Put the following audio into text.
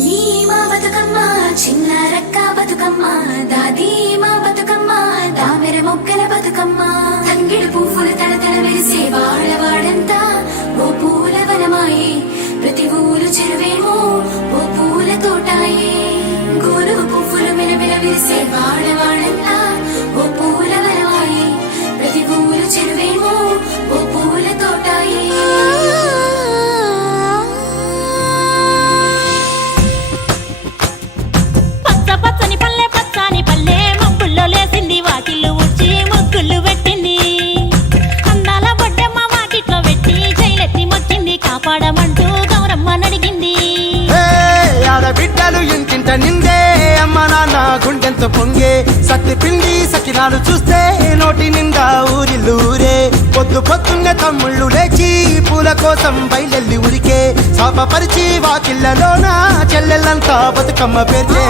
చిన్ని మా బతుకమ్మ చిన్న రక్క బతుకమ్మ దాది మా బతుకమ్మ దామెర మొక్కల బతుకమ్మ తంగిడు పువ్వులు తడతడ వెలిసే వాడవాడంతా ఓ పూల వనమాయే ప్రతి ఊరు చెరువేమో ఓ పూల తోటాయే గోరు పువ్వులు మెలమెల విరిసే వాడవాడంతా ఓ పూల వనమాయే ప్రతి ఊరు చెరువేమో ఓ పూల తోటాయే పచ్చని పల్లె పచ్చని పల్లె మబ్బుల్లో లేసింది వాకిళ్ళు ఊడ్చి ముగ్గుళ్ళు పెట్టింది అందాల బొడ్డమ్మ వాకిట్లో పెట్టి జైలెత్తి మొక్కింది కాపాడమంటూ గౌరమ్మ నడిగింది ఆడబిడ్డలు ఇంటింట నిందే అమ్మ నాన్న గుండెంత పొంగే సత్తి పిండి సకినాలు చూస్తే నోటి నిండా ఊరిల్లూరే పొద్దు పొద్దున్నే తమ్ముళ్ళు లేచి పూల కోసం బయలెల్లి ఉరికే శాపపరిచి వాకిళ్ళలోన చెల్లెళ్ళంతా బతుకమ్మ పేర్చే